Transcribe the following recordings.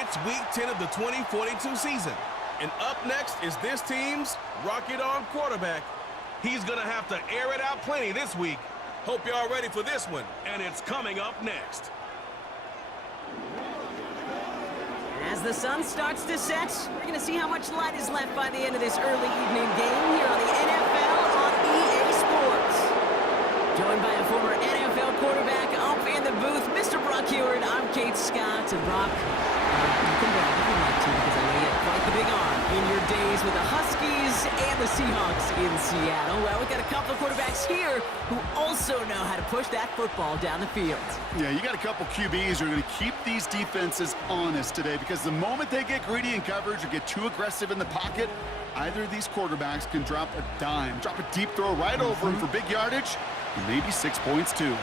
It's Week 10 of the 2042 season. And up next is this team's rocket arm quarterback. He's going to have to air it out plenty this week. Hope y'all ready for this one, and it's coming up next. As the sun starts to set, we're going to see how much light is left by the end of this early evening game here on the NFL on EA Sports. Joined by a former NFL quarterback up in the booth, Mr. Brock Heward. I'm Kate Scott. And Brock, you can brag if you like to, because I know you had quite the big arm in your days with the Huskies and the Seahawks in Seattle. Well, we've got a couple of quarterbacks here who also know how to push that football down the field. Yeah, you got a couple QBs who are going to keep these defenses honest today, because the moment they get greedy in coverage or get too aggressive in the pocket, either of these quarterbacks can drop a dime, drop a deep throw right over him for big yardage, and maybe 6 points too.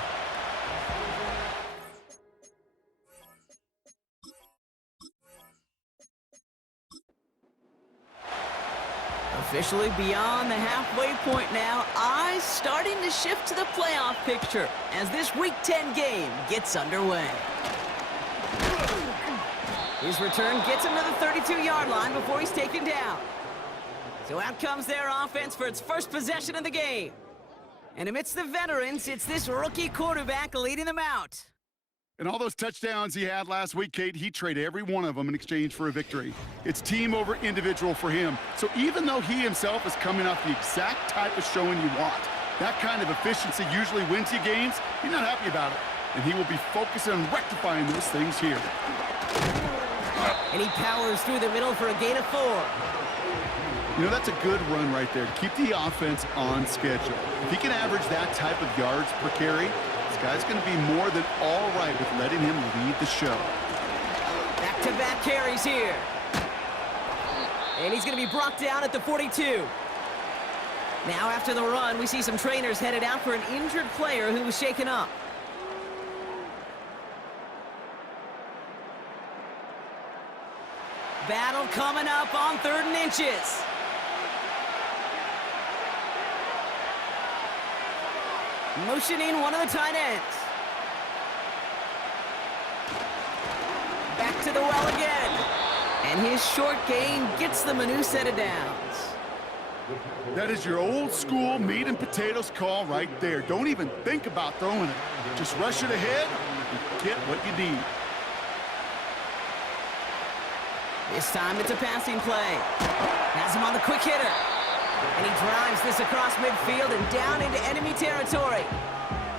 Officially beyond the halfway point now, eyes starting to shift to the playoff picture as this Week 10 game gets underway. His return gets him to the 32-yard line before he's taken down. So out comes their offense for its first possession of the game. And amidst the veterans, it's this rookie quarterback leading them out. And all those touchdowns he had last week, Kate, he traded every one of them in exchange for a victory. It's team over individual for him. So even though he himself is coming off the exact type of showing you want, that kind of efficiency usually wins you games, he's not happy about it. And he will be focusing on rectifying those things here. And he powers through the middle for a gain of 4. You know, that's a good run right there to keep the offense on schedule. If he can average that type of yards per carry, this guy's going to be more than all right with letting him lead the show. Back-to-back carries here. And he's going to be brought down at the 42. Now after the run, we see some trainers headed out for an injured player who was shaken up. Battle coming up on 3rd and inches. Motioning one of the tight ends. Back to the well again. And his short gain gets them a new set of downs. That is your old school meat and potatoes call right there. Don't even think about throwing it. Just rush it ahead and get what you need. This time it's a passing play. Has him on the quick hitter. And he drives this across midfield and down into enemy territory.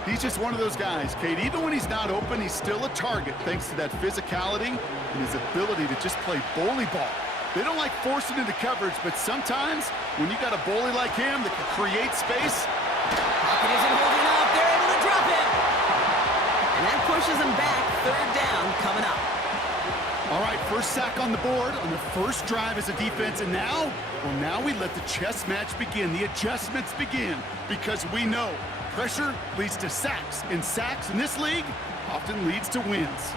He's just one of those guys, Kate. Even when he's not open, he's still a target thanks to that physicality and his ability to just play bully ball. They don't like forcing into coverage, but sometimes when you got a bully like him that can create space. Pocket isn't holding up. They're able to drop him. And that pushes him back. 3rd down coming up. All right, first sack on the board on the first drive as a defense, and now, well, now we let the chess match begin, the adjustments begin, because we know pressure leads to sacks, and sacks in this league often leads to wins.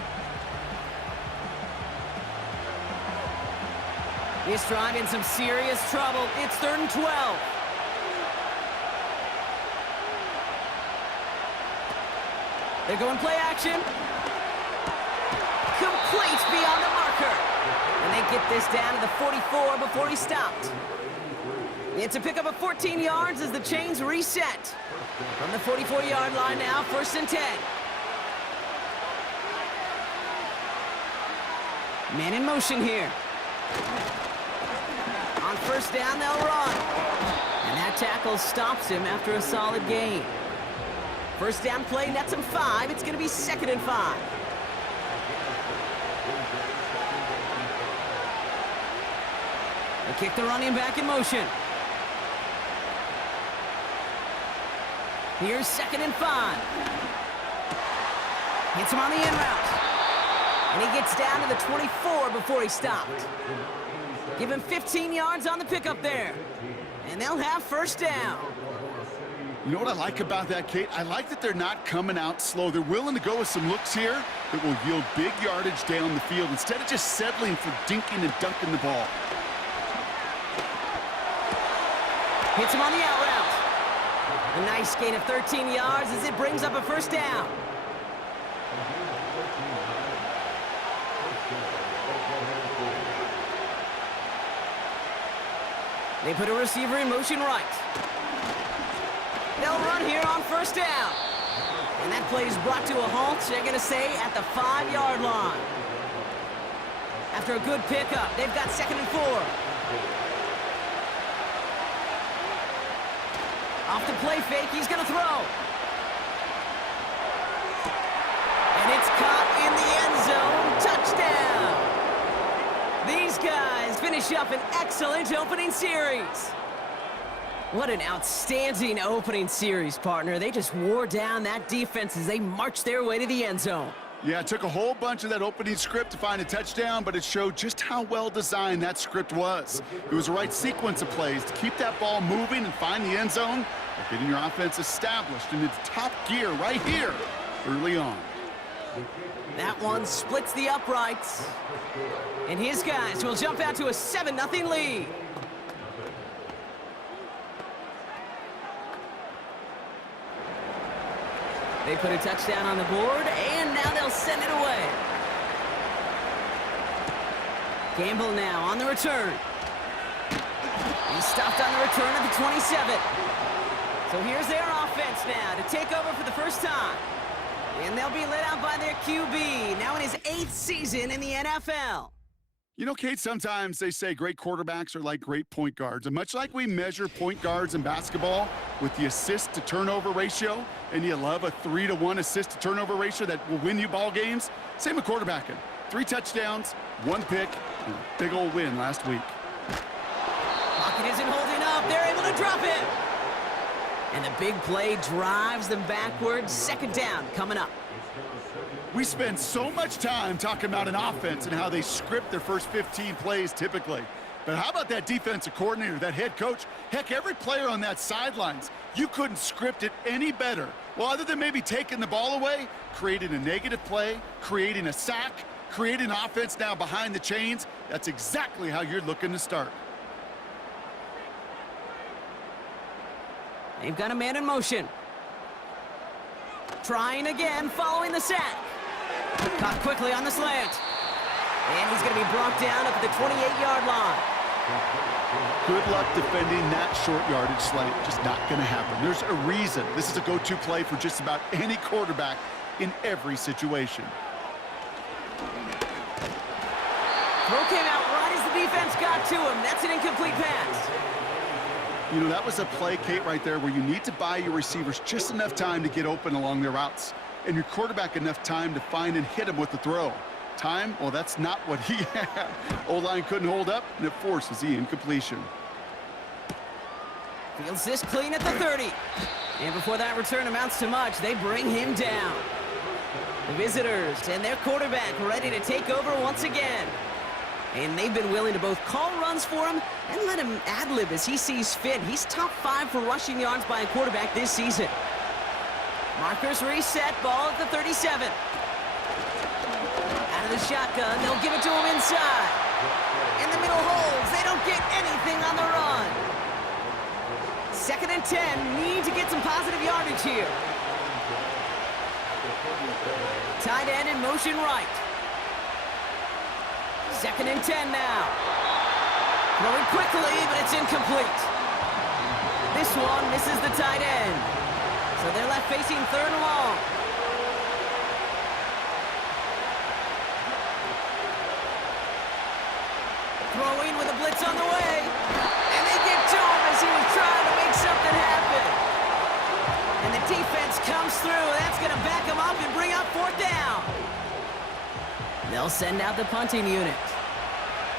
This drive in some serious trouble. It's 3rd and 12. They're going play action. Complete beyond the marker. And they get this down to the 44 before he stopped. It's a pickup of 14 yards as the chains reset. From the 44-yard line now, 1st and 10. Man in motion here. On 1st down, they'll run. And that tackle stops him after a solid gain. 1st down play nets him 5. It's going to be 2nd and 5. They kick the running back in motion. Here's 2nd and 5. Hits him on the in route. And he gets down to the 24 before he stopped. Give him 15 yards on the pickup there. And they'll have 1st down. You know what I like about that, Kate? I like that they're not coming out slow. They're willing to go with some looks here that will yield big yardage down the field instead of just settling for dinking and dunking the ball. Hits him on the out route. A nice gain of 13 yards as it brings up a 1st down. They put a receiver in motion right. They'll run here on first down. And that play is brought to a halt, they're going to say, at the 5-yard line. After a good pickup, they've got 2nd and 4. Off the play fake, he's going to throw. And it's caught in the end zone. Touchdown! These guys finish up an excellent opening series. What an outstanding opening series, partner. They just wore down that defense as they marched their way to the end zone. Yeah, it took a whole bunch of that opening script to find a touchdown, but it showed just how well designed that script was. It was the right sequence of plays to keep that ball moving and find the end zone, but getting your offense established in its top gear right here early on. That one splits the uprights. And his guys will jump out to a 7-0 lead. They put a touchdown on the board, and now they'll send it away. Gamble now on the return. He's stopped on the return at the 27. So here's their offense now to take over for the first time. And they'll be led out by their QB, now in his 8th season in the NFL. You know, Kate, sometimes they say great quarterbacks are like great point guards. And much like we measure point guards in basketball with the assist-to-turnover ratio, and you love a 3-to-1 assist-to-turnover ratio that will win you ball games, same with quarterbacking. 3 touchdowns, 1 pick, and a big old win last week. Pocket isn't holding up. They're able to drop it. And the big play drives them backwards. 2nd down coming up. We spend so much time talking about an offense and how they script their first 15 plays typically. But how about that defensive coordinator, that head coach? Heck, every player on that sidelines, you couldn't script it any better. Well, other than maybe taking the ball away, creating a negative play, creating a sack, creating an offense now behind the chains, that's exactly how you're looking to start. They've got a man in motion. Trying again, following the sack. Caught quickly on the slant. And he's going to be brought down up at the 28-yard line. Good luck defending that short yardage slant. Just not going to happen. There's a reason this is a go-to play for just about any quarterback in every situation. Throw came out right as the defense got to him. That's an incomplete pass. You know, that was a play, Kate, right there where you need to buy your receivers just enough time to get open along their routes, and your quarterback enough time to find and hit him with the throw. Time? Well, that's not what he had. O-line couldn't hold up, and it forces the incompletion. Fields this clean at the 30. And before that return amounts to much, they bring him down. The visitors and their quarterback ready to take over once again. And they've been willing to both call runs for him and let him ad-lib as he sees fit. He's top 5 for rushing yards by a quarterback this season. Markers reset, ball at the 37. Out of the shotgun, they'll give it to him inside. In the middle holds, they don't get anything on the run. 2nd and 10, need to get some positive yardage here. Tight end in motion right. 2nd and 10 now. Throwing quickly, but it's incomplete. This one misses the tight end. So they're left facing 3rd and long. Throwing with a blitz on the way. And they get to him as he was trying to make something happen. And the defense comes through. That's going to back him up and bring up 4th down. They'll send out the punting unit.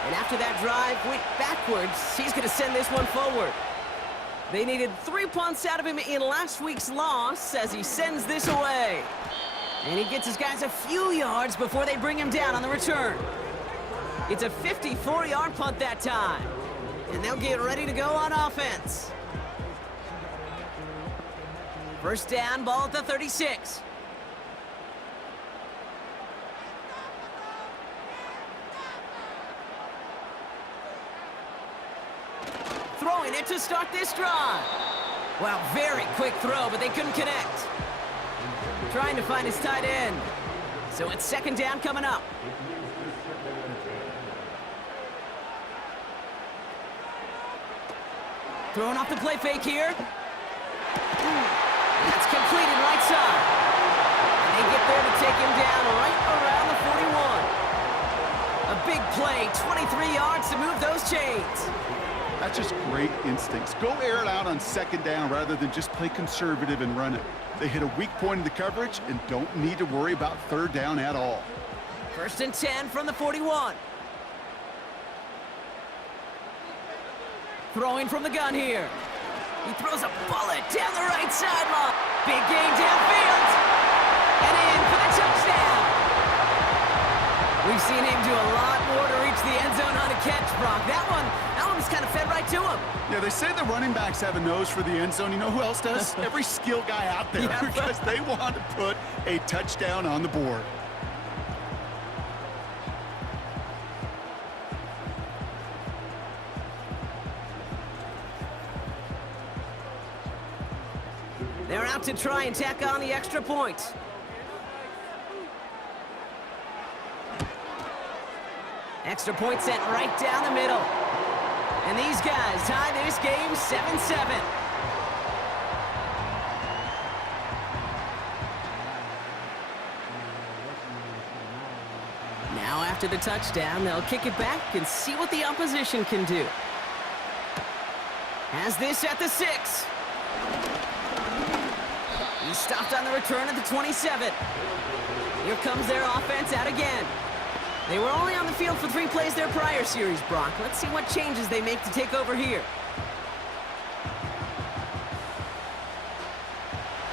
And after that drive went backwards, he's going to send this one forward. They needed 3 punts out of him in last week's loss as he sends this away. And he gets his guys a few yards before they bring him down on the return. It's a 54-yard punt that time. And they'll get ready to go on offense. 1st down, ball at the 36. Throwing it to start this drive. Well, very quick throw, but they couldn't connect. Trying to find his tight end. So it's 2nd down coming up. Throwing off the play fake here. That's completed right side. And they get there to take him down right around the 41. A big play, 23 yards to move those chains. That's just great instincts. Go air it out on second down rather than just play conservative and run it. They hit a weak point in the coverage and don't need to worry about third down at all. 1st and 10 from the 41. Throwing from the gun here. He throws a bullet down the right sideline. Big gain downfield. And in for the touchdown. We've seen him do a lot more to reach the end zone on a catch, Brock. That one was kind of fed right to him. Yeah, they say the running backs have a nose for the end zone. You know who else does? Every skill guy out there, Yeah. because they want to put a touchdown on the board. They're out to try and tack on the extra point. Extra point sent right down the middle. And these guys tie this game 7-7. Now after the touchdown, they'll kick it back and see what the opposition can do. Has this at the 6. He stopped on the return at the 27. Here comes their offense out again. They were only on the field for 3 plays their prior series, Brock. Let's see what changes they make to take over here.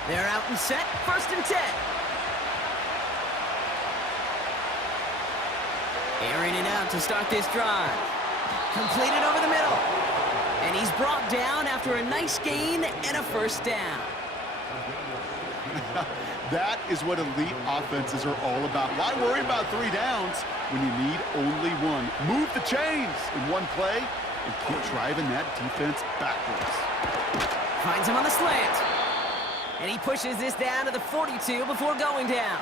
They're out and set. 1st and 10. Airing it out to start this drive. Completed over the middle. And he's brought down after a nice gain and a 1st down. That is what elite offenses are all about. Why worry about 3 downs when you need only 1? Move the chains in 1 play and keep driving that defense backwards. Finds him on the slant. And he pushes this down to the 42 before going down.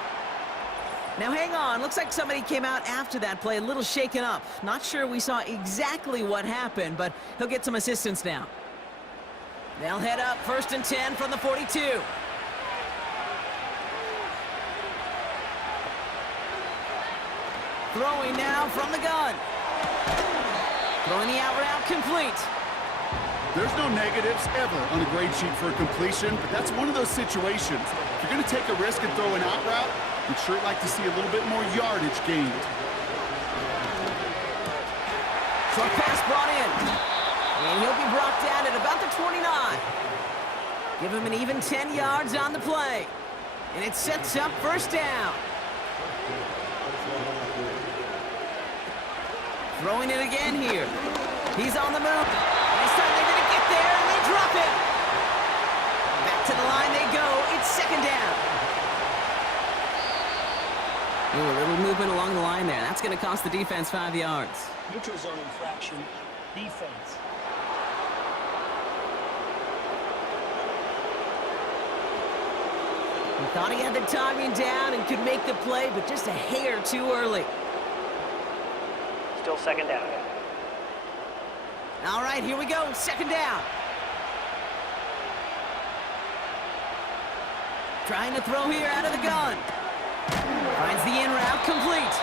Now hang on, looks like somebody came out after that play a little shaken up. Not sure we saw exactly what happened, but he'll get some assistance now. They'll head up 1st and 10 from the 42. Throwing now from the gun. Throwing the out route complete. There's no negatives ever on a grade sheet for a completion, but that's one of those situations. If you're going to take a risk and throw an out route, you'd sure like to see a little bit more yardage gained. Short pass brought in. And he'll be brought down at about the 29. Give him an even 10 yards on the play. And it sets up 1st down. Throwing it again here. He's on the move. This time they're going to get there, and they drop it. Back to the line they go. It's 2nd down. Ooh, a little movement along the line there. That's going to cost the defense 5 yards. Neutral zone infraction, defense. He thought he had the timing down and could make the play, but just a hair too early. Still 2nd down. All right, here we go. 2nd down. Trying to throw here out of the gun. Finds the in route complete.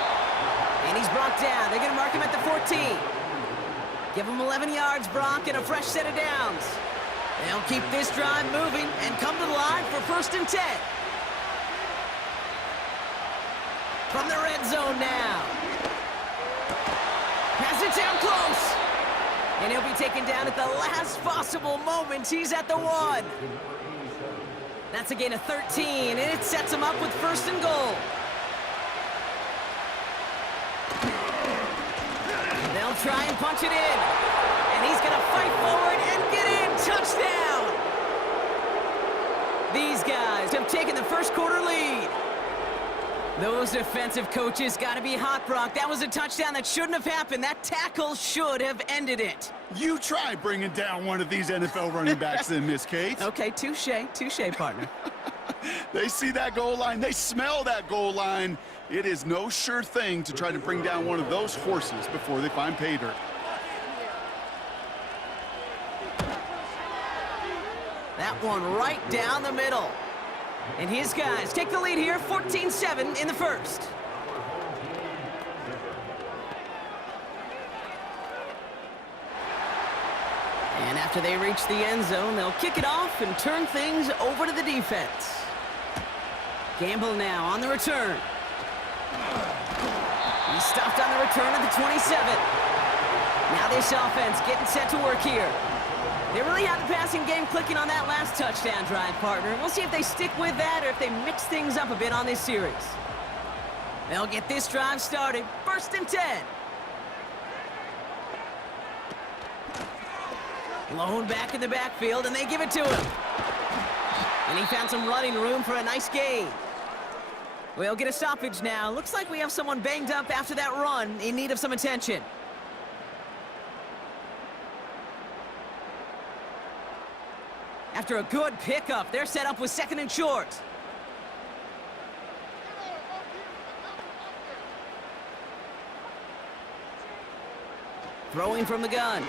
And he's brought down. They're going to mark him at the 14. Give him 11 yards, Brock, and a fresh set of downs. They'll keep this drive moving and come to the line for 1st and 10. From the red zone now. Pass it down close. And he'll be taken down at the last possible moment. He's at the 1. That's a gain of 13, and it sets him up with 1st and goal. They'll try and punch it in. And he's going to fight forward and get in. Touchdown! These guys have taken the 1st quarter lead. Those defensive coaches got to be hot, Brock. That was a touchdown that shouldn't have happened. That tackle should have ended it. You try bringing down one of these NFL running backs then, Miss Kate. Okay, touche, partner. They see that goal line. They smell that goal line. It is no sure thing to try to bring down one of those horses before they find pay dirt. one right down the middle. And his guys take the lead here, 14-7 in the first. And after they reach the end zone, they'll kick it off and turn things over to the defense. Gamble now on the return. He's stopped on the return at the 27. Now this offense getting set to work here. They really have the passing game clicking on that last touchdown drive, partner. We'll see if they stick with that or if they mix things up a bit on this series. They'll get this drive started. 1st and 10. Blown back in the backfield, and they give it to him. And he found some running room for a nice gain. We'll get a stoppage now. Looks like we have someone banged up after that run in need of some attention. After a good pickup, they're set up with 2nd and short. Throwing from the gun.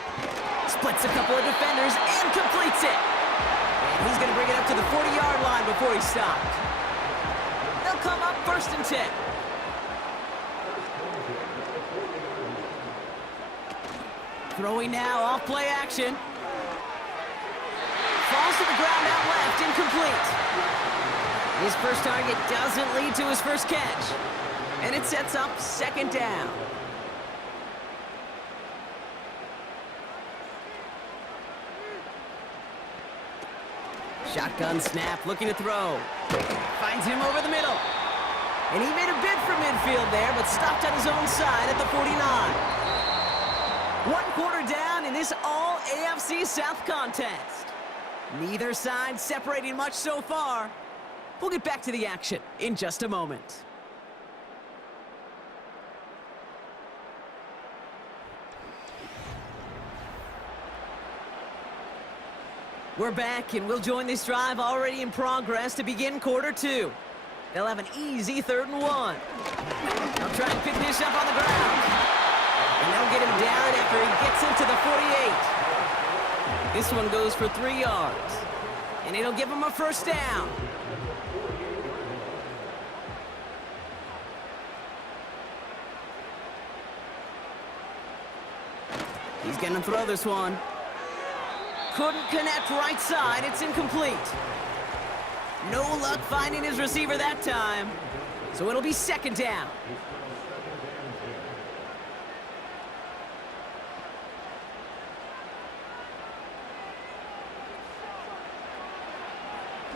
Splits a couple of defenders and completes it. And he's going to bring it up to the 40-yard line before he stopped. They'll come up 1st and 10. Throwing now off play action. Falls to the ground out left, incomplete. His first target doesn't lead to his first catch. And it sets up 2nd down. Shotgun snap, looking to throw. Finds him over the middle. And he made a bid for midfield there, but stopped on his own side at the 49. 1 quarter down in this all-AFC South contest. Neither side separating much so far. We'll get back to the action in just a moment. We're back, and we'll join this drive already in progress to begin quarter 2. They'll have an easy 3rd and 1. They'll try and pick this up on the ground. And they'll get him down after he gets into the 48. This one goes for 3 yards. And it'll give him a 1st down. He's going to throw this one. Couldn't connect right side. It's incomplete. No luck finding his receiver that time. So it'll be 2nd down.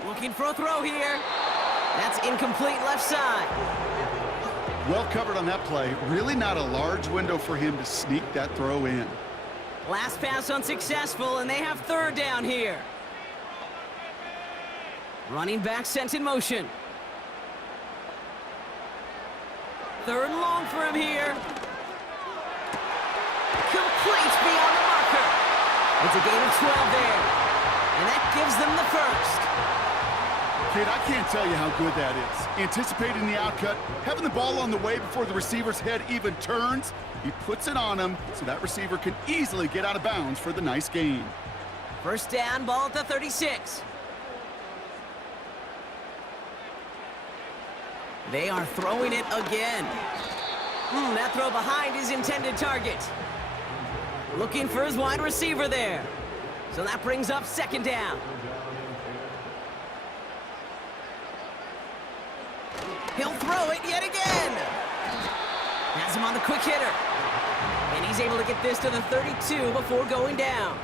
Looking for a throw here. That's incomplete left side. Well covered on that play. Really not a large window for him to sneak that throw in. Last pass unsuccessful, and they have 3rd down here. Running back sent in motion. 3rd and long for him here. Complete beyond the marker. It's a gain of 12 there. And that gives them the 1st. Kid, I can't tell you how good that is. Anticipating the outcut, having the ball on the way before the receiver's head even turns. He puts it on him so that receiver can easily get out of bounds for the nice gain. 1st down, ball at the 36. They are throwing it again. That throw behind his intended target. Looking for his wide receiver there. So that brings up 2nd down. He'll throw it yet again. Has him on the quick hitter. And he's able to get this to the 32 before going down.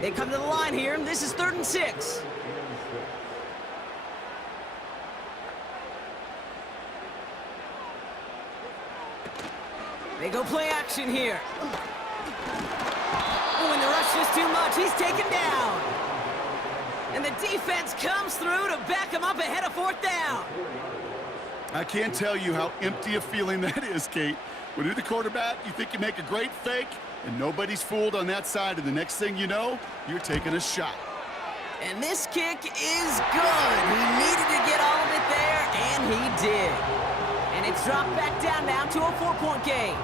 They come to the line here, and this is 3rd and 6. They go play action here. Oh, and the rush is too much. He's taken down. And the defense comes through to back him up ahead of 4th down. I can't tell you how empty a feeling that is, Kate. When you're the quarterback, you think you make a great fake, and nobody's fooled on that side, and the next thing you know, you're taking a shot. And this kick is good. He needed to get all of it there, and he did. And it's dropped back down now to a 4-point game.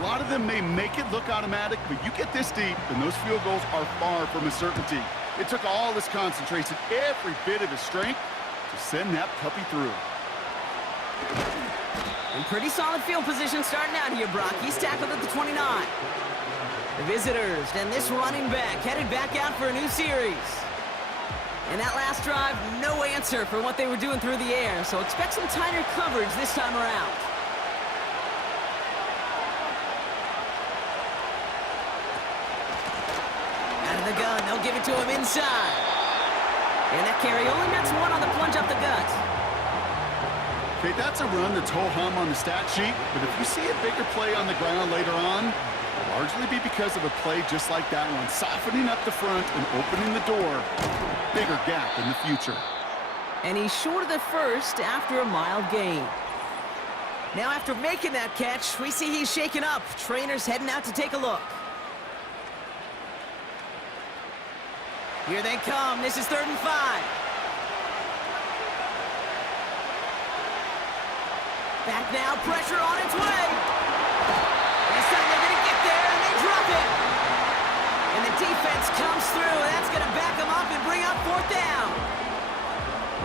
A lot of them may make it look automatic, but you get this deep, and those field goals are far from a certainty. It took all his concentration, every bit of his strength, to send that puppy through. In pretty solid field position starting out here, Brock. He's tackled at the 29. The visitors and this running back headed back out for a new series. And that last drive, no answer for what they were doing through the air, so expect some tighter coverage this time around. Out of the gun, they'll give it to him inside. And that carry only nets one on the plunge up the gut. Okay, that's a run that's ho-hum on the stat sheet, but if you see a bigger play on the ground later on, it'll largely be because of a play just like that one, softening up the front and opening the door. Bigger gap in the future. And he's short of the first after a mild gain. Now after making that catch, we see he's shaken up. Trainers heading out to take a look. Here they come. This is 3rd and 5. Back now, pressure on its way. This time they're going to get there, and they drop it. And the defense comes through, and that's going to back them up and bring up 4th down.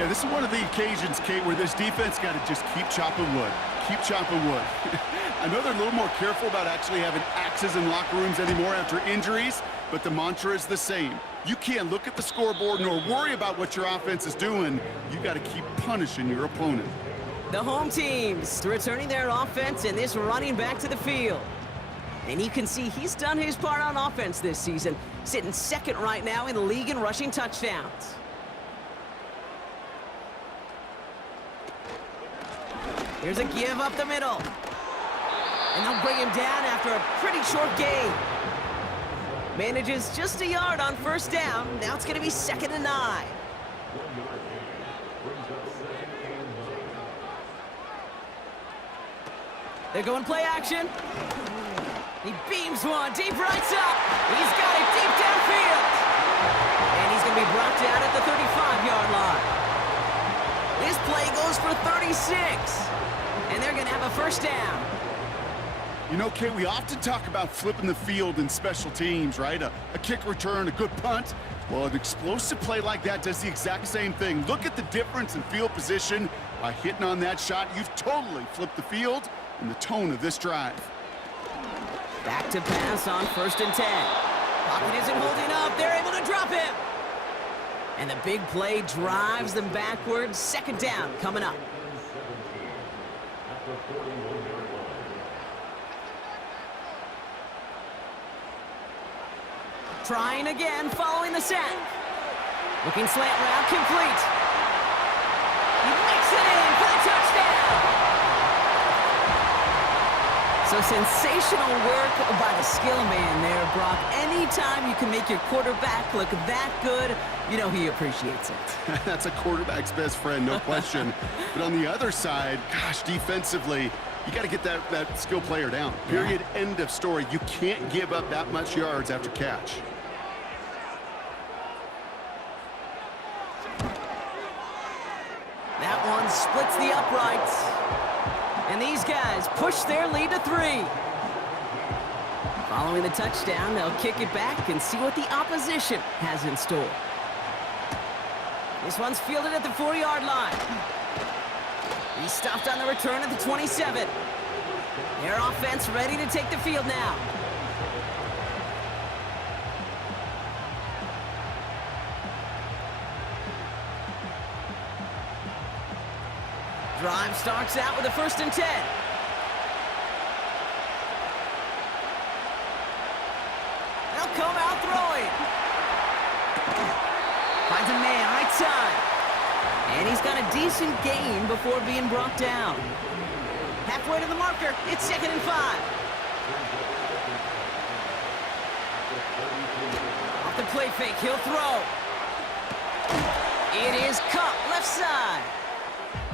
Yeah, this is one of the occasions, Kate, where this defense got to just keep chopping wood. Keep chopping wood. I know they're a little more careful about actually having axes in locker rooms anymore after injuries, but the mantra is the same. You can't look at the scoreboard nor worry about what your offense is doing. You got to keep punishing your opponent. The home teams returning their offense and this running back to the field. And you can see he's done his part on offense this season, sitting 2nd right now in the league in rushing touchdowns. Here's a give up the middle. And they'll bring him down after a pretty short gain. Manages just a yard on 1st down. Now it's going to be 2nd and 9. They're going play action. He beams one deep right side. He's got it deep downfield. And he's going to be brought down at the 35-yard line. This play goes for 36. And they're going to have a 1st down. You know, Kate, we often talk about flipping the field in special teams, right? A kick return, a good punt. Well, an explosive play like that does the exact same thing. Look at the difference in field position. By hitting on that shot, you've totally flipped the field and the tone of this drive. Back to pass on 1st and 10. Pocket isn't holding up. They're able to drop him. And the big play drives them backwards. 2nd down coming up. Trying again, following the sack. Looking slant route, complete. He makes it in for the touchdown. So sensational work by the skill man there, Brock. Anytime you can make your quarterback look that good, you know he appreciates it. That's a quarterback's best friend, no question. But on the other side, gosh, defensively, you got to get that skill player down. Period, end of story. You can't give up that much yards after catch. That one splits the uprights. And these guys push their lead to 3. Following the touchdown, they'll kick it back and see what the opposition has in store. This one's fielded at the 4-yard line. He's stopped on the return at the 27. Their offense ready to take the field now. Drive starts out with a 1st and 10. They'll come out throwing. Finds a man right side. And he's got a decent gain before being brought down. Halfway to the marker, it's 2nd and 5. Off the play fake, he'll throw. It is caught left side.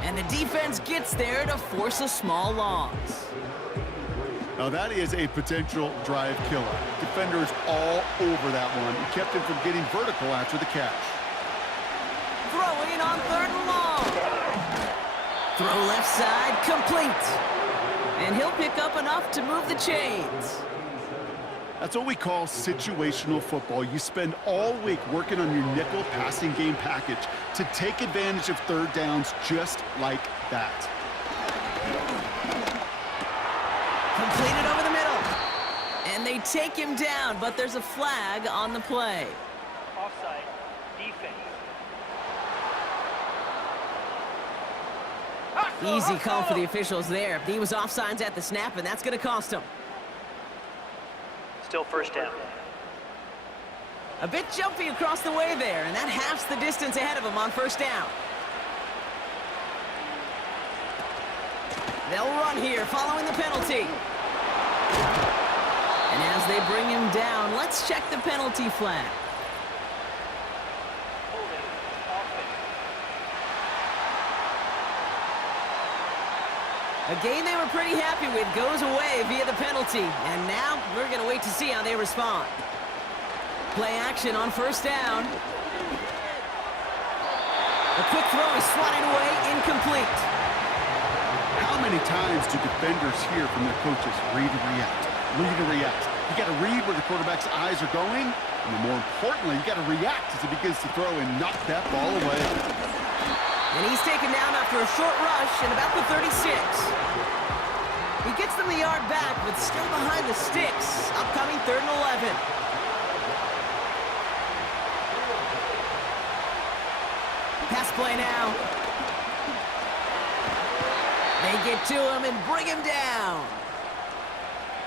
And the defense gets there to force a small loss. Now that is a potential drive killer. Defenders all over that one. He kept him from getting vertical after the catch. Throwing on 3rd and long. Throw left side, complete. And he'll pick up enough to move the chains. That's what we call situational football. You spend all week working on your nickel passing game package to take advantage of third downs just like that. Completed over the middle. And they take him down, but there's a flag on the play. Offside. Defense. Easy call for the officials there. He was offsides at the snap, and that's going to cost him. Still first down. A bit jumpy across the way there, and that halves the distance ahead of him on first down. They'll run here following the penalty. And as they bring him down, let's check the penalty flag. Holding. Offense. A game they were pretty happy with goes away via the penalty. And now we're going to wait to see how they respond. Play action on first down. A quick throw is swatted away, incomplete. How many times do defenders hear from their coaches, read and react, read and react? You got to read where the quarterback's eyes are going, and more importantly, you got to react as he begins to throw and knock that ball away. And he's taken down after a short rush in about the 36. He gets them the yard back, but still behind the sticks. Upcoming 3rd and 11. Pass play now. They get to him and bring him down.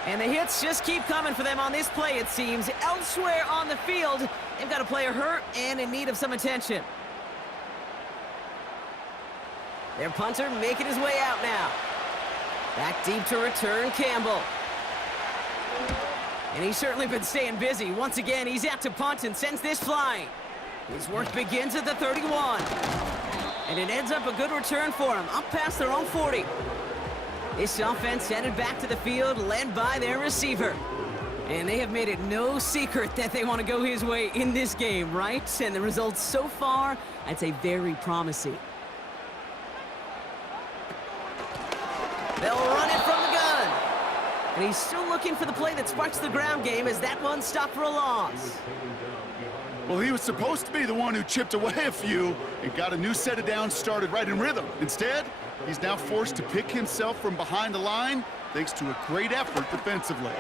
And the hits just keep coming for them on this play, it seems. Elsewhere on the field, they've got a player hurt and in need of some attention. Their punter making his way out now. Back deep to return Campbell. And he's certainly been staying busy. Once again, he's out to punt and sends this flying. His work begins at the 31. And it ends up a good return for him, up past their own 40. This offense headed back to the field, led by their receiver. And they have made it no secret that they want to go his way in this game, right? And the results so far, I'd say very promising. They'll run it from the gun. And he's still looking for the play that sparks the ground game as that one stopped for a loss. Well, he was supposed to be the one who chipped away a few and got a new set of downs started right in rhythm. Instead, he's now forced to pick himself from behind the line thanks to a great effort defensively.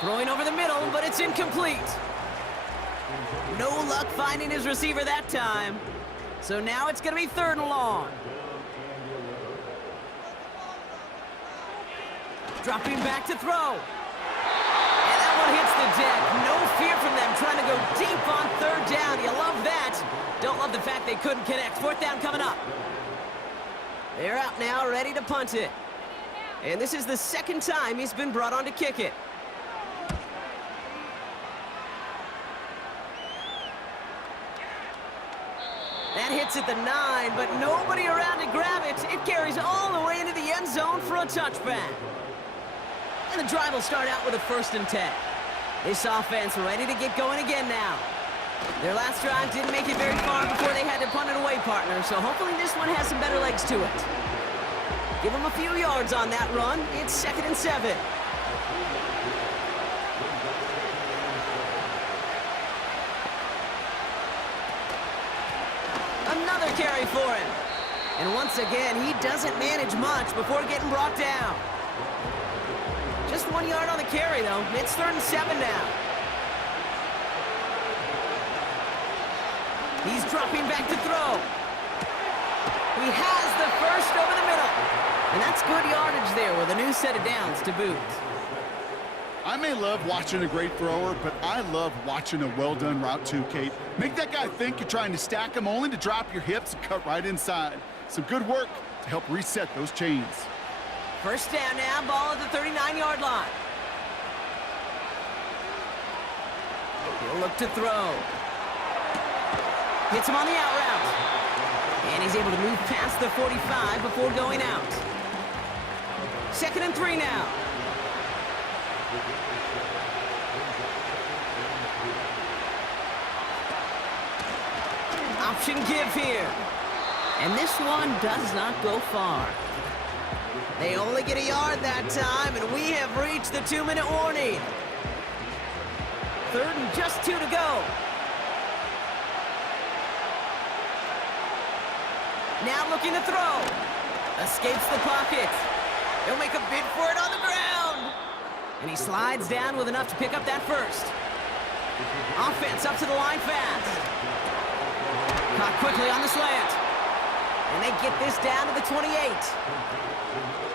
Throwing over the middle, but it's incomplete. No luck finding his receiver that time. So now it's going to be 3rd and long. Dropping back to throw. And that one hits the deck. No fear from them trying to go deep on 3rd down. You love that. Don't love the fact they couldn't connect. 4th down coming up. They're out now, ready to punt it. And this is the 2nd time he's been brought on to kick it. That hits at the 9, but nobody around to grab it. It carries all the way into the end zone for a touchback. And the drive will start out with a 1st and 10. This offense ready to get going again now. Their last drive didn't make it very far before they had to punt it away, partner, so hopefully this one has some better legs to it. Give them a few yards on that run. It's 2nd and 7. Another carry for him. And once again, he doesn't manage much before getting brought down. Just 1 yard on the carry, though. It's 3rd and 7 now. He's dropping back to throw. He has the 1st over the middle. And that's good yardage there with a new set of downs to boot. I may love watching a great thrower, but I love watching a well-done route too, Kate. Make that guy think you're trying to stack him only to drop your hips and cut right inside. Some good work to help reset those chains. 1st down now, ball at the 39-yard line. He'll look to throw. Hits him on the out route. And he's able to move past the 45 before going out. 2nd and 3 now. Option give here. And this one does not go far. They only get a yard that time, and we have reached the 2-minute warning. 3rd and just 2 to go. Now looking to throw. Escapes the pocket. He'll make a bid for it on the ground. And he slides down with enough to pick up that first. Offense up to the line fast. Caught quickly on the slant. And they get this down to the 28.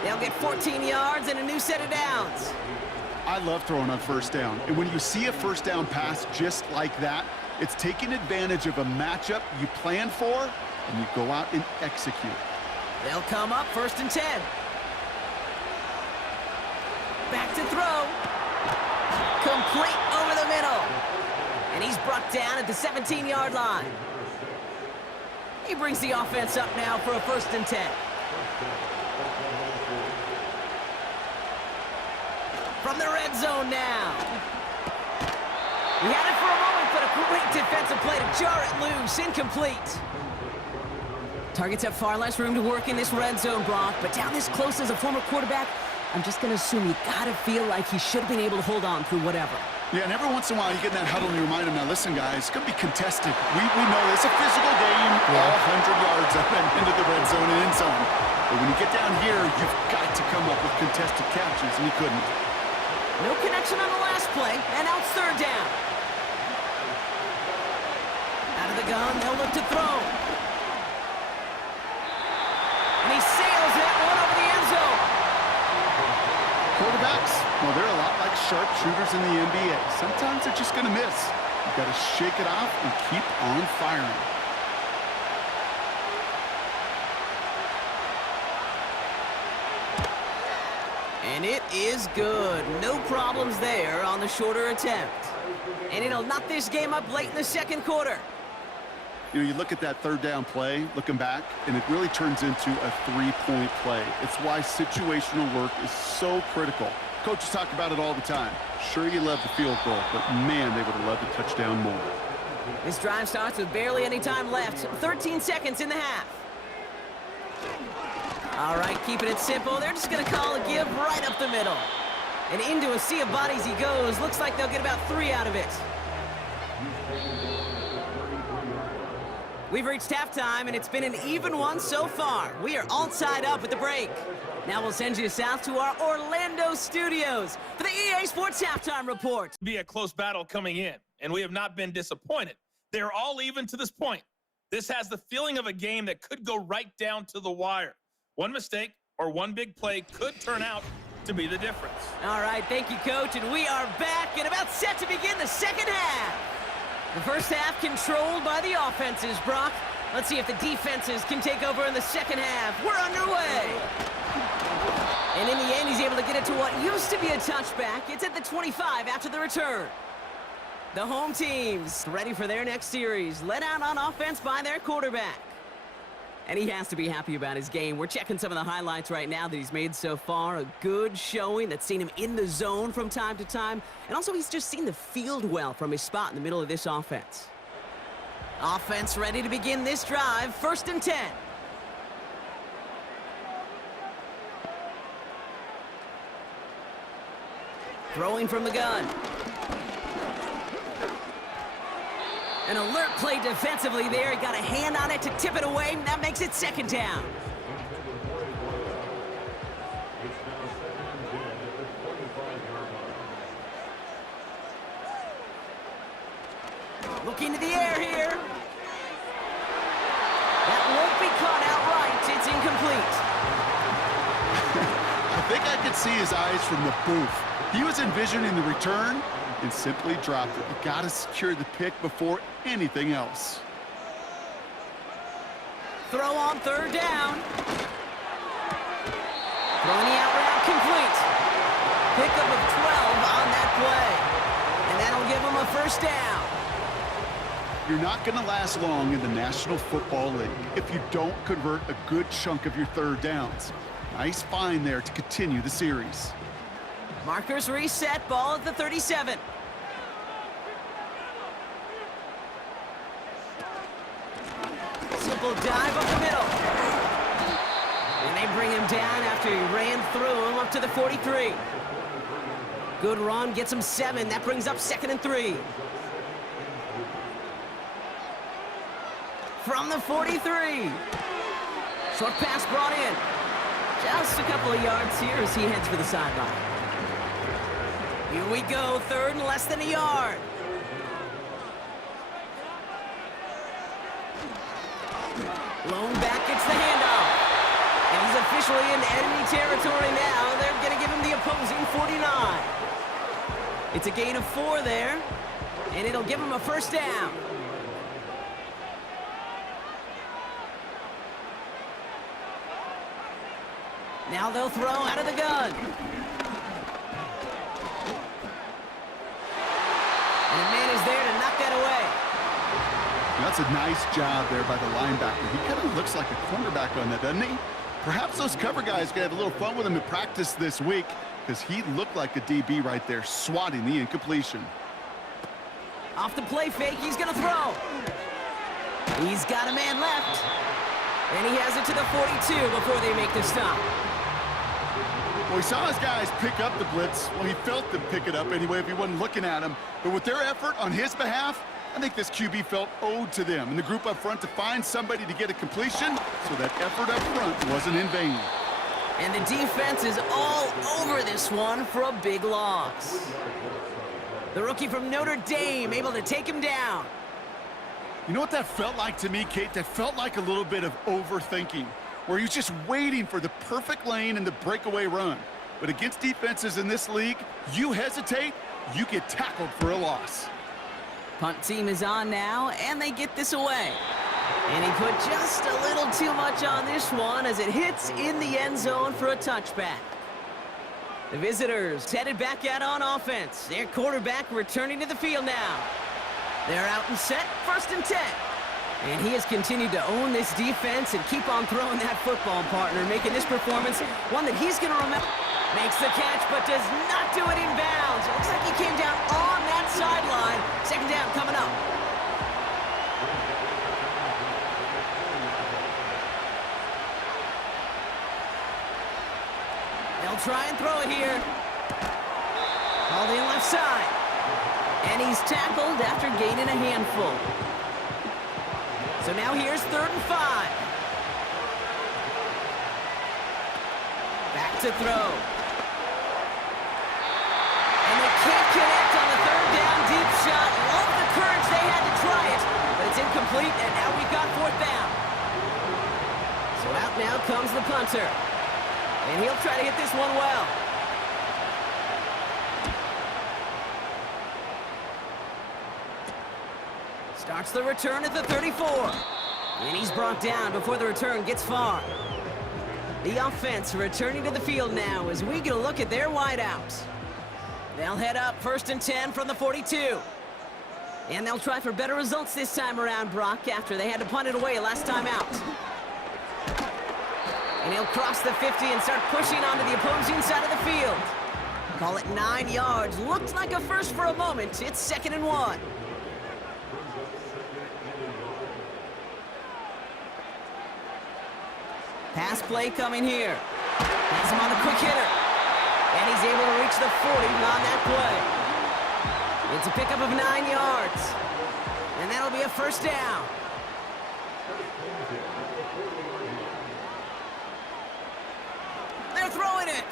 They'll get 14 yards and a new set of downs. I love throwing on first down. And when you see a first down pass just like that, it's taking advantage of a matchup you plan for, and you go out and execute. They'll come up 1st and 10. Back to throw. Complete over the middle. And he's brought down at the 17-yard line. He brings the offense up now for a 1st and 10. From the red zone now. He had it for a moment, but a great defensive play to jar it loose. Incomplete. Targets have far less room to work in this red zone, Brock, but down this close as a former quarterback, I'm just going to assume you got to feel like he should have been able to hold on through whatever. Yeah, and every once in a while you get in that huddle and you remind him, now listen, guys, it's going to be contested. We know it's a physical game, all 100 yards up and into the red zone and end zone. But when you get down here, you've got to come up with contested catches, and he couldn't. No connection on the last play, and now it's 3rd down. Out of the gun, they'll look to throw. And he sails that one over the end zone. Quarterbacks, well, they're a lot like sharpshooters in the NBA. Sometimes they're just going to miss. You've got to shake it off and keep on firing. And it is good. No problems there on the shorter attempt. And it'll knock this game up late in the 2nd quarter. You know, you look at that 3rd down play, looking back, and it really turns into a 3-point play. It's why situational work is so critical. Coaches talk about it all the time. Sure, you love the field goal, but man, they would have loved a touchdown more. This drive starts with barely any time left. 13 seconds in the half. All right, keeping it simple. They're just going to call a give right up the middle. And into a sea of bodies he goes. Looks like they'll get about 3 out of it. We've reached halftime, and it's been an even one so far. We are all tied up at the break. Now we'll send you south to our Orlando studios for the EA Sports Halftime Report. Be a close battle coming in, and we have not been disappointed. They're all even to this point. This has the feeling of a game that could go right down to the wire. One mistake or one big play could turn out to be the difference. All right, thank you, Coach, and we are back and about set to begin the 2nd half. The first half controlled by the offenses, Brock. Let's see if the defenses can take over in the 2nd half. We're underway. And in the end, he's able to get it to what used to be a touchback. It's at the 25 after the return. The home teams ready for their next series, led out on offense by their quarterback. And he has to be happy about his game. We're checking some of the highlights right now that he's made so far. A good showing that's seen him in the zone from time to time. And also, he's just seen the field well from his spot in the middle of this offense. Offense ready to begin this drive. 1st and 10. Throwing from the gun. An alert play defensively there. He got a hand on it to tip it away. That makes it 2nd down. Looking to the air here. That won't be caught outright. It's incomplete. I think I could see his eyes from the booth. He was envisioning the return and simply dropped it. You got to secure the pick before anything else. Throw on 3rd down. Throwing the out route complete. Pickup of 12 on that play. And that'll give him a 1st down. You're not going to last long in the National Football League if you don't convert a good chunk of your 3rd downs. Nice find there to continue the series. Markers reset, ball at the 37. Simple dive up the middle. And they bring him down after he ran through him up to the 43. Good run, gets him 7. That brings up 2nd and 3. From the 43. Short pass brought in. Just a couple of yards here as he heads for the sideline. Here we go, 3rd and less than a yard. Lone back gets the handoff. And he's officially in enemy territory now. They're going to give him the opposing 49. It's a gain of 4 there, and it'll give him a first down. Now they'll throw out of the gun. And a man is there to knock that away. That's a nice job there by the linebacker. He kind of looks like a cornerback on that, doesn't he? Perhaps those cover guys can have a little fun with him in practice this week because he looked like a DB right there, swatting the incompletion. Off the play fake, he's going to throw. He's got a man left. And he has it to the 42 before they make the stop. Well, he saw his guys pick up the blitz. Well, he felt them pick it up anyway if he wasn't looking at him. But with their effort on his behalf, I think this QB felt owed to them and the group up front to find somebody to get a completion, so that effort up front wasn't in vain. And the defense is all over this one for a big loss. The rookie from Notre Dame able to take him down. You know what that felt like to me, Kate? That felt like a little bit of overthinking, where he was just waiting for the perfect lane and the breakaway run. But against defenses in this league, you hesitate, you get tackled for a loss. Punt team is on now, and they get this away. And he put just a little too much on this one as it hits in the end zone for a touchback. The visitors headed back out on offense. Their quarterback returning to the field now. They're out and set, 1st and 10. And he has continued to own this defense and keep on throwing that football, partner, making this performance one that he's going to remember. Makes the catch, but does not do it in bounds. It looks like he came down on that sideline. 2nd down coming up. They'll try and throw it here. Called in left side. And he's tackled after gaining a handful. So now here's 3rd and 5. Back to throw. And they can't connect on the 3rd down deep shot. Love the courage they had to try it, but it's incomplete, and now we've got 4th down. So out now comes the punter. And he'll try to hit this one well. Starts the return at the 34. And he's brought down before the return gets far. The offense returning to the field now as we get a look at their wideouts. They'll head up 1st and 10 from the 42. And they'll try for better results this time around, Brock, after they had to punt it away last time out. And he'll cross the 50 and start pushing onto the opposing side of the field. Call it 9 yards. Looked like a first for a moment. It's 2nd and 1. Pass play coming here. Has him on a quick hitter. And he's able to reach the 40 on that play. It's a pickup of 9 yards. And that'll be a 1st down. They're throwing it.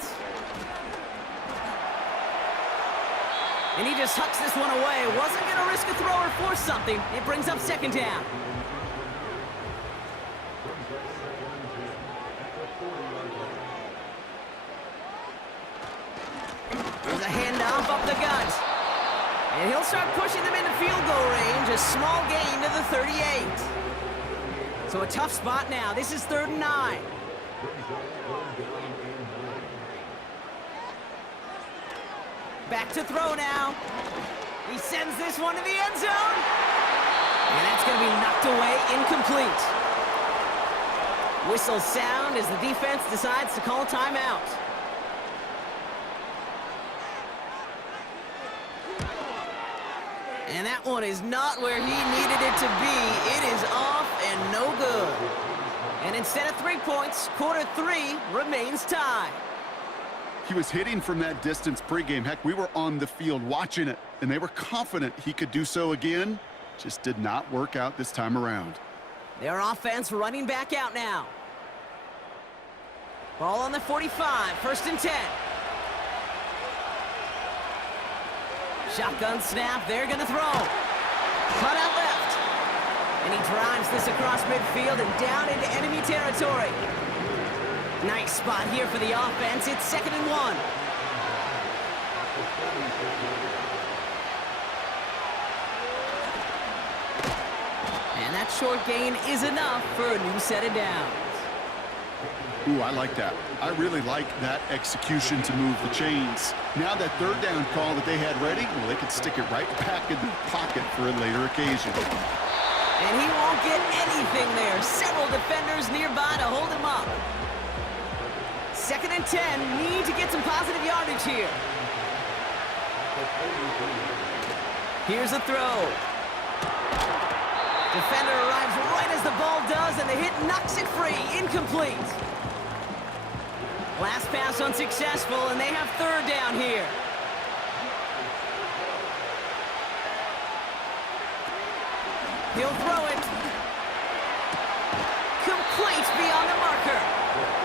And he just hucks this one away. Wasn't going to risk a throw or force something. It brings up 2nd down. There's a handoff up the gut. And he'll start pushing them into field goal range. A small gain to the 38. So a tough spot now. This is 3rd and 9. Back to throw now. He sends this one to the end zone. And that's going to be knocked away, incomplete. Whistle sound as the defense decides to call timeout. And that one is not where he needed it to be. It is off and no good. And instead of 3 points, quarter 3 remains tied. He was hitting from that distance pregame. Heck, we were on the field watching it, and they were confident he could do so again. Just did not work out this time around. Their offense running back out now. Ball on the 45, 1st and 10. Shotgun snap, they're gonna throw. Cut out left. And he drives this across midfield and down into enemy territory. Nice spot here for the offense. It's 2nd and 1. And that short gain is enough for a new set of downs. Ooh, I like that. I really like that execution to move the chains. Now that 3rd down call that they had ready, well, they could stick it right back in the pocket for a later occasion. And he won't get anything there. Several defenders nearby to hold him up. 2nd and 10. Need to get some positive yardage here. Here's a throw. Defender arrives right as the ball does, and the hit knocks it free. Incomplete. Last pass unsuccessful, and they have 3rd down here. He'll throw it. Complete beyond the marker.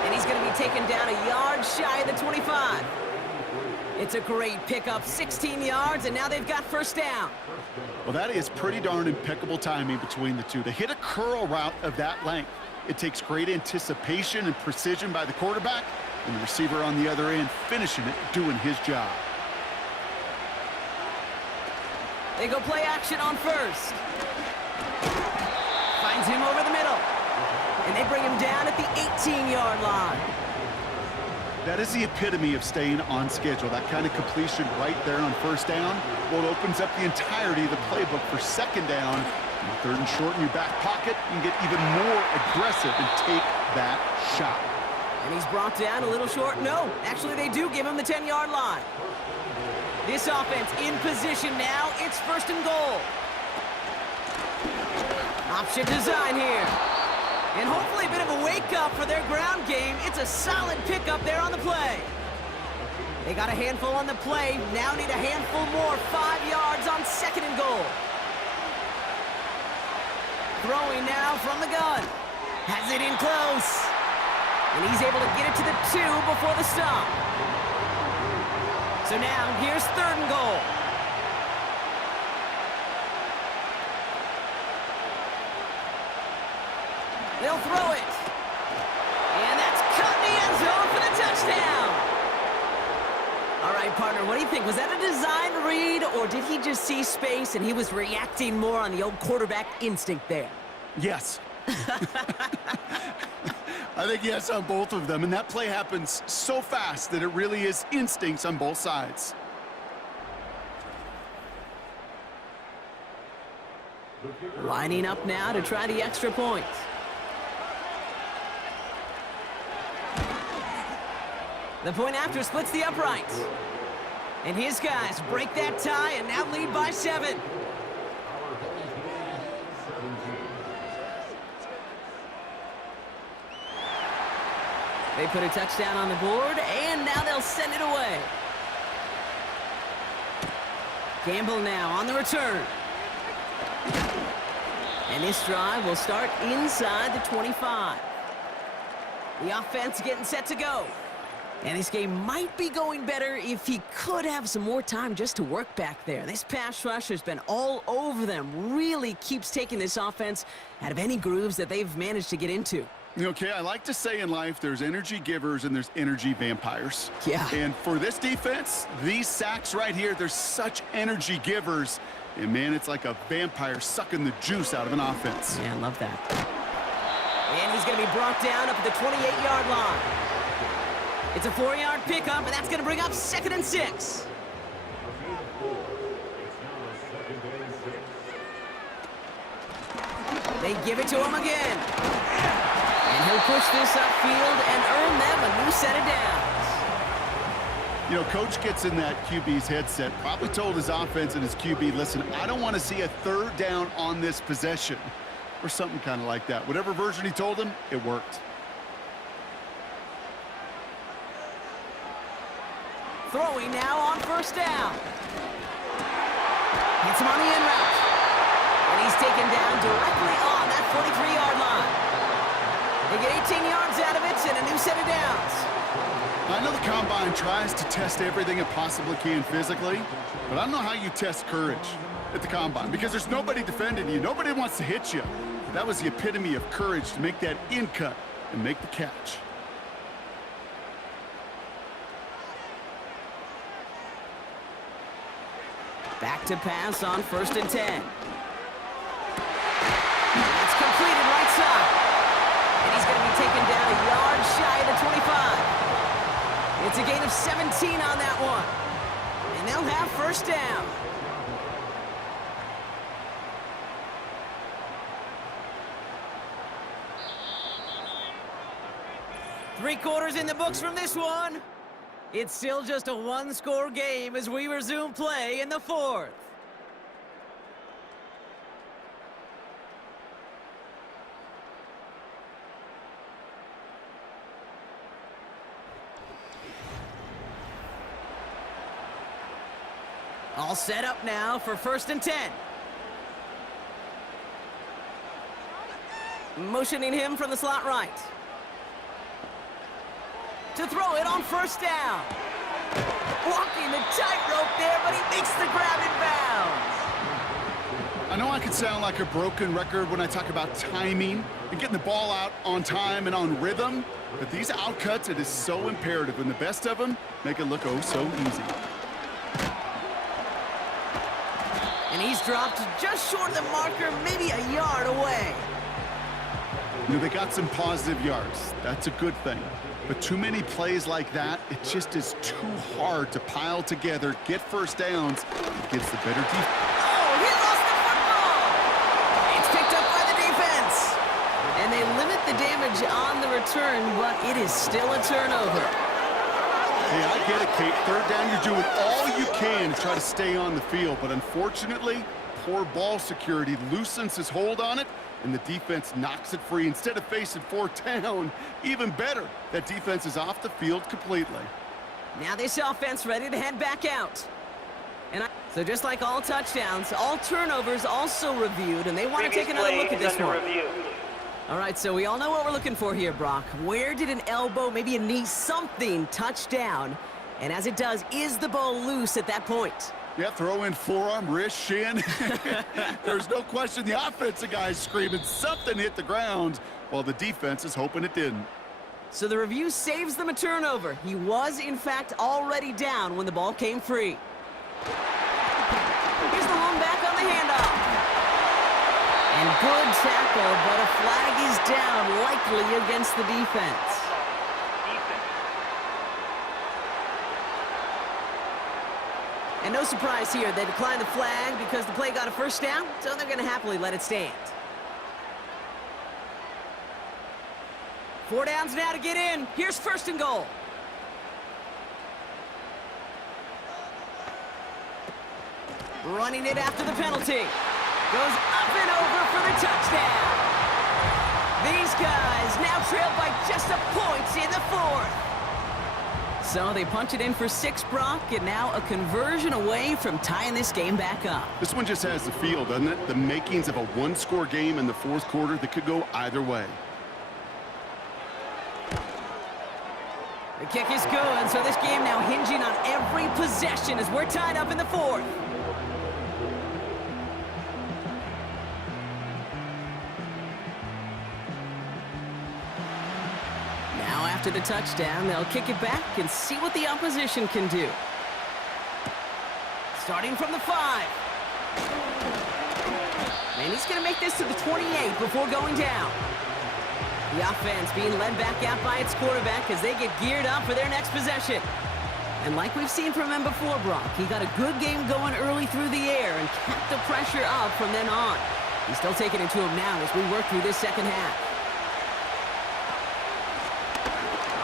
And he's going to be taken down a yard shy of the 25. It's a great pickup, 16 yards, and now they've got 1st down. Well, that is pretty darn impeccable timing between the two. They hit a curl route of that length. It takes great anticipation and precision by the quarterback, and the receiver on the other end finishing it, doing his job. They go play action on 1st. Finds him over the middle. And they bring him down at the 18-yard line. That is the epitome of staying on schedule. That kind of completion right there on 1st down. Well, it opens up the entirety of the playbook for 2nd down. And 3rd and short in your back pocket, you can get even more aggressive and take that shot. And he's brought down a little short. No, actually they do give him the 10-yard line. This offense in position now. It's 1st and goal. Option design here. And hopefully a bit of a wake-up for their ground game. It's a solid pickup there on the play. They got a handful on the play. Now need a handful more. 5 yards on 2nd and goal. Throwing now from the gun. Has it in close. And he's able to get it to the 2 before the stop. So now here's 3rd and goal. They'll throw it. And that's caught in the end zone for the touchdown. All right, partner, what do you think? Was that a design read, or did he just see space and he was reacting more on the old quarterback instinct there? Yes. I think yes on both of them, and that play happens so fast that it really is instincts on both sides. Lining up now to try the extra point. The point after splits the uprights. And his guys break that tie and now lead by 7. They put a touchdown on the board, and now they'll send it away. Gamble now on the return. And this drive will start inside the 25. The offense getting set to go. And this game might be going better if he could have some more time just to work back there. This pass rush has been all over them. Really keeps taking this offense out of any grooves that they've managed to get into. Okay, I like to say in life there's energy givers and there's energy vampires. Yeah. And for this defense, these sacks right here, they're such energy givers. And, man, it's like a vampire sucking the juice out of an offense. Yeah, I love that. And he's going to be brought down up at the 28-yard line. It's a 4-yard pickup, and that's going to bring up 2nd and 6. They give it to him again. And he'll push this upfield and earn them a new set of downs. You know, coach gets in that QB's headset, probably told his offense and his QB, listen, I don't want to see a 3rd down on this possession, or something kind of like that. Whatever version he told him, it worked. Throwing now on first down. Hits him on the in route. And he's taken down directly on that 43-yard line. They get 18 yards out of it and a new set of downs. I know the Combine tries to test everything it possibly can physically, but I don't know how you test courage at the Combine because there's nobody defending you. Nobody wants to hit you. But that was the epitome of courage to make that in cut and make the catch. Back to pass on 1st and 10. It's completed right side. And he's going to be taken down a yard shy of the 25. It's a gain of 17 on that one. And they'll have first down. Three quarters in the books from this one. It's still just a one-score game as we resume play in the 4th. All set up now for 1st and 10. Motioning him from the slot right. To throw it on first down. Walking the tightrope there, but he makes the grab in bounds. I know I could sound like a broken record when I talk about timing and getting the ball out on time and on rhythm, but these outcuts, it is so imperative, and the best of them make it look oh so easy. And he's dropped just short of the marker, maybe a yard away. You know, they got some positive yards. That's a good thing. But too many plays like that, it just is too hard to pile together, get first downs, against the better defense. Oh, he lost the football! It's picked up by the defense. And they limit the damage on the return, but it is still a turnover. Hey, I get it, Kate. 3rd down, you're doing all you can to try to stay on the field. But unfortunately, poor ball security loosens his hold on it, and the defense knocks it free. Instead of facing 4th down, even better, that defense is off the field completely. Now this offense ready to head back out. So just like all touchdowns, all turnovers also reviewed, and they want to take another look at this one. All right, so we all know what we're looking for here, Brock. Where did an elbow, maybe a knee, something touch down? And as it does, is the ball loose at that point? Yeah, throw in forearm, wrist, shin. There's no question the offensive guy's screaming something hit the ground while the defense is hoping it didn't. So the review saves them a turnover. He was, in fact, already down when the ball came free. Here's the long back on the handoff. And good tackle, but a flag is down, likely against the defense. And no surprise here, they declined the flag because the play got a first down, so they're going to happily let it stand. 4 downs now to get in. Here's 1st and goal. Running it after the penalty. Goes up and over for the touchdown. These guys now trail by just a point in the 4th. So they punch it in for 6, Brock, and now a conversion away from tying this game back up. This one just has the feel, doesn't it? The makings of a one-score game in the 4th quarter that could go either way. The kick is good, so this game now hinging on every possession as we're tied up in the 4th. Now after the touchdown, they'll kick it back and see what the opposition can do. Starting from the 5. And he's going to make this to the 28 before going down. The offense being led back out by its quarterback as they get geared up for their next possession. And like we've seen from him before, Brock, he got a good game going early through the air and kept the pressure up from then on. He's still taking it to him now as we work through this second half.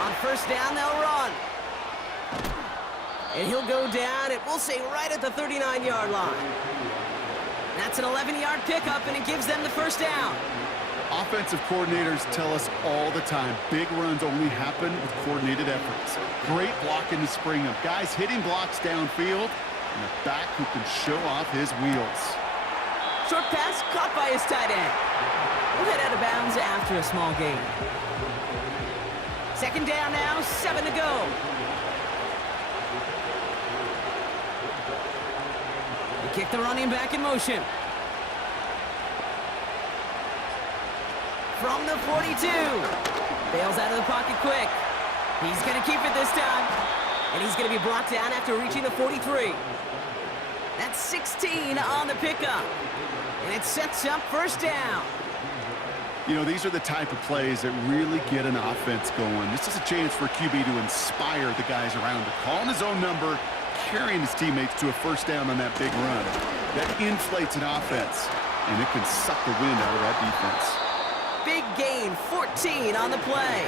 On first down, they'll run. And he'll go down, and we'll say right at the 39-yard line. That's an 11-yard pickup, and it gives them the first down. Offensive coordinators tell us all the time, big runs only happen with coordinated efforts. Great blocking to spring them. Guys hitting blocks downfield, and a back who can show off his wheels. Short pass caught by his tight end. We'll head out of bounds after a small gain. Second down now, 7 to go. They kick the running back in motion. From the 42. Bails out of the pocket quick. He's going to keep it this time. And he's going to be brought down after reaching the 43. That's 16 on the pickup. And it sets up first down. You know, these are the type of plays that really get an offense going. This is a chance for QB to inspire the guys around him. Calling his own number, carrying his teammates to a first down on that big run. That inflates an offense, and it can suck the wind out of that defense. Big gain, 14 on the play.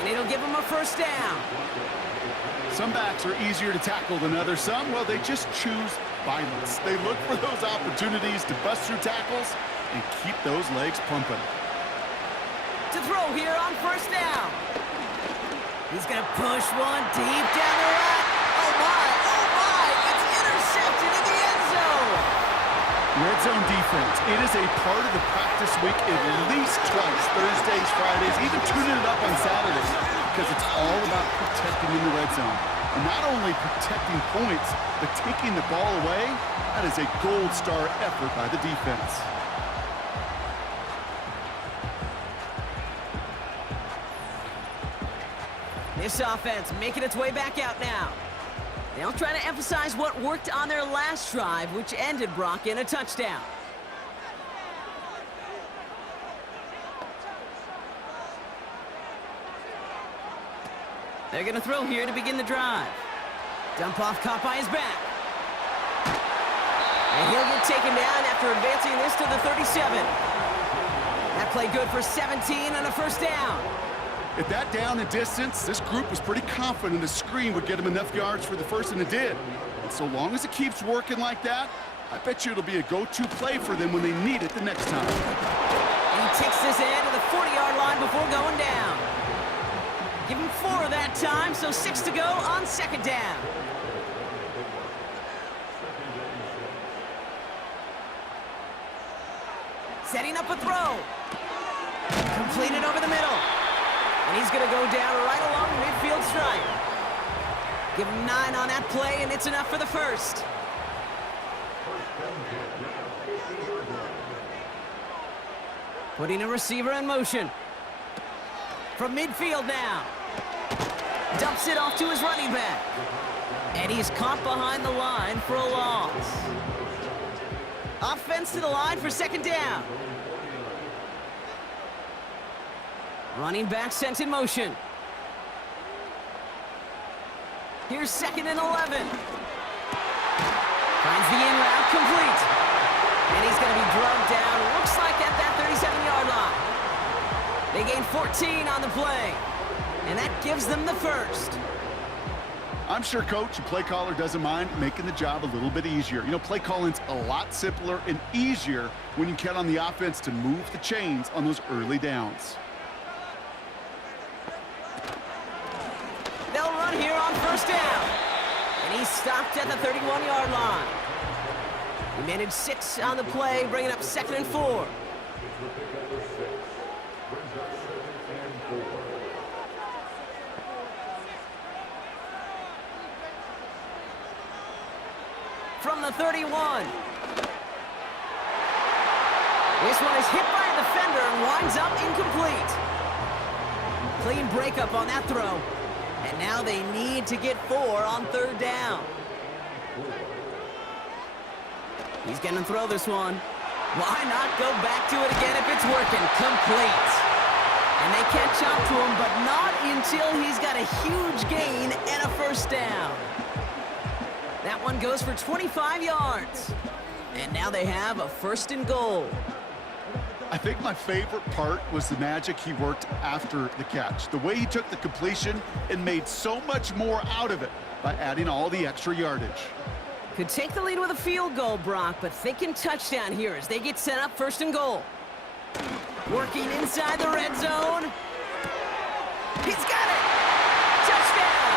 And it'll give him a first down. Some backs are easier to tackle than others. Some, well, they just choose violence. They look for those opportunities to bust through tackles and keep those legs pumping. To throw here on first down. He's going to push one deep down the right. Oh, my. It's intercepted in the end zone. Red zone defense. It is a part of the practice week at least twice, Thursdays, Fridays, even tuning it up on Saturdays, because it's all about protecting in the red zone. And not only protecting points, but taking the ball away. That is a gold star effort by the defense. This offense making its way back out now. They'll try to emphasize what worked on their last drive, which ended Brock in a touchdown. They're going to throw here to begin the drive. Dump off caught by his back. And he'll get taken down after advancing this to the 37. That play good for 17 and a first down. At that down and distance, this group was pretty confident the screen would get them enough yards for the first, and it did. And so long as it keeps working like that, I bet you it'll be a go-to play for them when they need it the next time. He takes this in to the 40-yard line before going down. Give him 4 that time, so 6 to go on second down. Setting up a throw. Completed over the middle. And he's going to go down right along the midfield stripe. Give him 9 on that play, and it's enough for the first. Putting a receiver in motion. From midfield now. Dumps it off to his running back. And he's caught behind the line for a loss. Offense to the line for second down. Running back sent in motion. Here's 2nd and 11. Finds the in route complete. And he's going to be drugged down, looks like at that 37-yard line. They gain 14 on the play. And that gives them the first. I'm sure coach and play caller doesn't mind making the job a little bit easier. You know, play calling's a lot simpler and easier when you count on the offense to move the chains on those early downs. They'll run here on first down. And he's stopped at the 31-yard line. He managed 6 on the play, bringing up 2nd and 4. From the 31. This one is hit by a defender and winds up incomplete. Clean breakup on that throw. And now they need to get 4 on 3rd down. He's going to throw this one. Why not go back to it again if it's working? Complete. And they catch up to him, but not until he's got a huge gain and a first down. That one goes for 25 yards. And now they have a 1st and goal. I think my favorite part was the magic he worked after the catch. The way he took the completion and made so much more out of it by adding all the extra yardage. Could take the lead with a field goal, Brock, but thinking touchdown here as they get set up 1st and goal. Working inside the red zone. He's got it! Touchdown!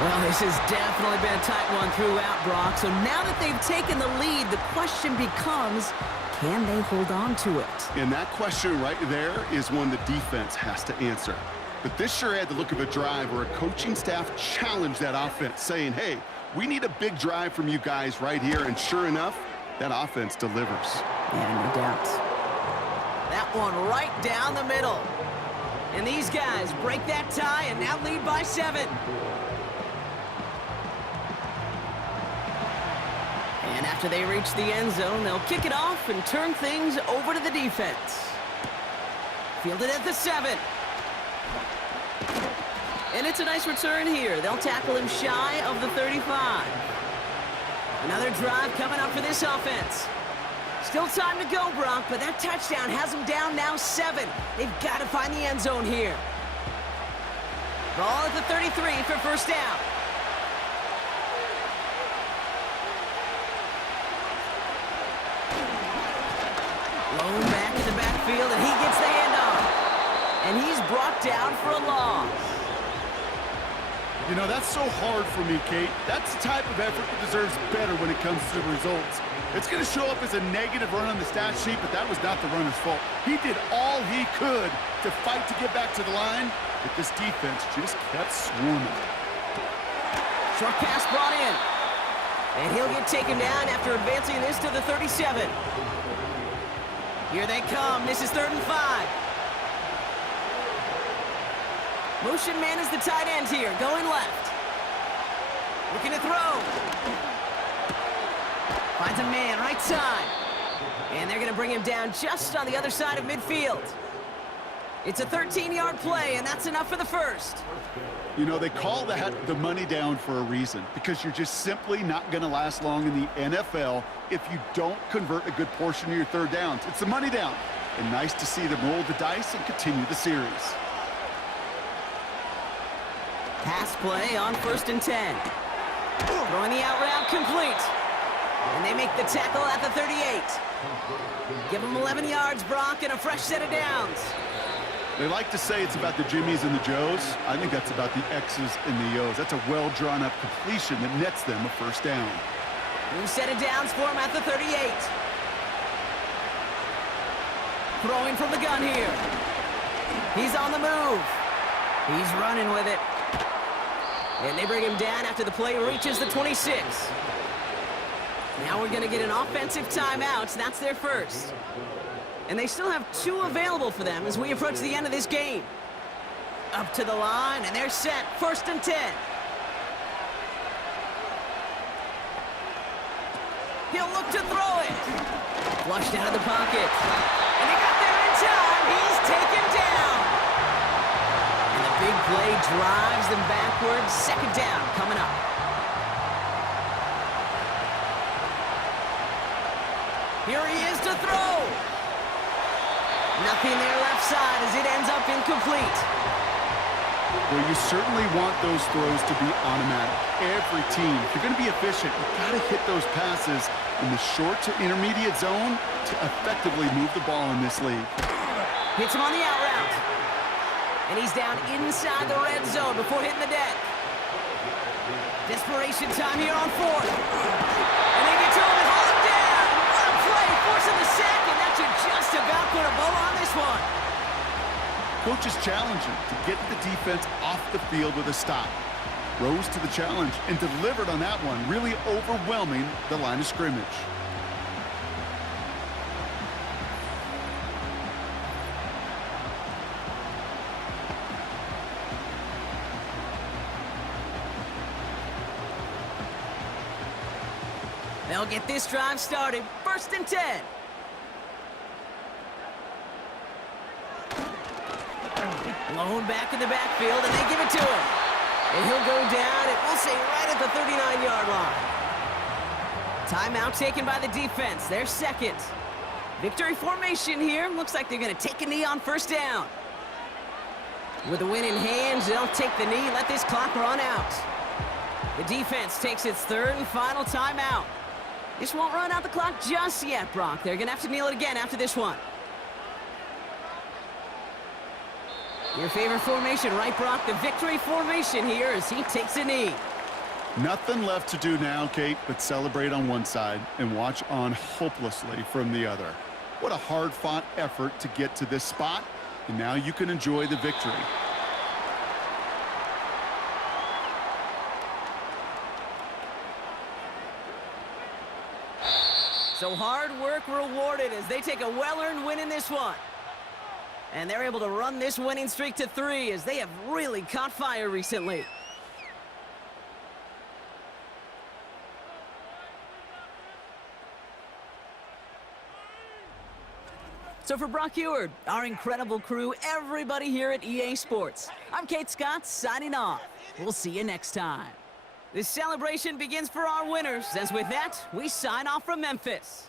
Well, this has definitely been a tight one throughout, Brock. So now that they've taken the lead, the question becomes, can they hold on to it? And that question right there is one the defense has to answer. But this sure had the look of a drive where a coaching staff challenged that offense, saying, hey, we need a big drive from you guys right here. And sure enough, that offense delivers. Yeah, no doubt. That one right down the middle. And these guys break that tie and now lead by 7. And after they reach the end zone, they'll kick it off and turn things over to the defense. Fielded at the 7. And it's a nice return here. They'll tackle him shy of the 35. Another drive coming up for this offense. Still time to go, Brock, but that touchdown has them down now 7. They've got to find the end zone here. Ball at the 33 for first down. Blown back in the backfield, and he gets the handoff. And he's brought down for a loss. You know, that's so hard for me, Kate. That's the type of effort that deserves better when it comes to the results. It's going to show up as a negative run on the stat sheet, but that was not the runner's fault. He did all he could to fight to get back to the line, but this defense just kept swarming. Short pass brought in. And he'll get taken down after advancing this to the 37. Here they come. This is 3rd and 5. Motion man is the tight end here, going left. Looking to throw. Finds a man right side. And they're going to bring him down just on the other side of midfield. It's a 13-yard play, and that's enough for the first. You know, they call that the money down for a reason, because you're just simply not going to last long in the NFL if you don't convert a good portion of your third downs. It's the money down. And nice to see them roll the dice and continue the series. Pass play on 1st and 10. Throwing the out route complete. And they make the tackle at the 38. Give them 11 yards, Brock, and a fresh set of downs. They like to say it's about the Jimmies and the Joes. I think that's about the X's and the O's. That's a well-drawn-up completion that nets them a first down. New set of downs for him at the 38. Throwing from the gun here. He's on the move. He's running with it. And they bring him down after the play reaches the 26. Now we're going to get an offensive timeout. That's their first. And they still have 2 available for them as we approach the end of this game. Up to the line, and they're set. 1st and 10. He'll look to throw it. Flushed out of the pocket. And he got there in time. He's taken down. And the big play drives them backwards. 2nd down coming up. Here he is to throw. Nothing there left side as it ends up incomplete. Well, you certainly want those throws to be automatic. Every team, if you're going to be efficient, you've got to hit those passes in the short to intermediate zone to effectively move the ball in this league. Hits him on the out route. And he's down inside the red zone before hitting the deck. Desperation time here on 4th. And they get to him and hold him down. What a play, forcing the sack, and that should just about put a bow on this one. Coach is challenging to get the defense off the field with a stop. Rose to the challenge and delivered on that one, really overwhelming the line of scrimmage. They'll get this drive started. 1st and 10. Blown back in the backfield, and they give it to him. And he'll go down, and we'll say right at the 39-yard line. Timeout taken by the defense. Their 2nd. Victory formation here. Looks like they're going to take a knee on 1st down. With the win in hand, they'll take the knee, let this clock run out. The defense takes its 3rd and final timeout. This won't run out the clock just yet, Brock. They're going to have to kneel it again after this one. Your favorite formation, right, Brock? The victory formation here as he takes a knee. Nothing left to do now, Kate, but celebrate on one side and watch on hopelessly from the other. What a hard-fought effort to get to this spot, and now you can enjoy the victory. So hard work rewarded as they take a well-earned win in this one. And they're able to run this winning streak to 3 as they have really caught fire recently. So for Brock Eward, our incredible crew, everybody here at EA Sports, I'm Kate Scott signing off. We'll see you next time. This celebration begins for our winners, as with that, we sign off from Memphis.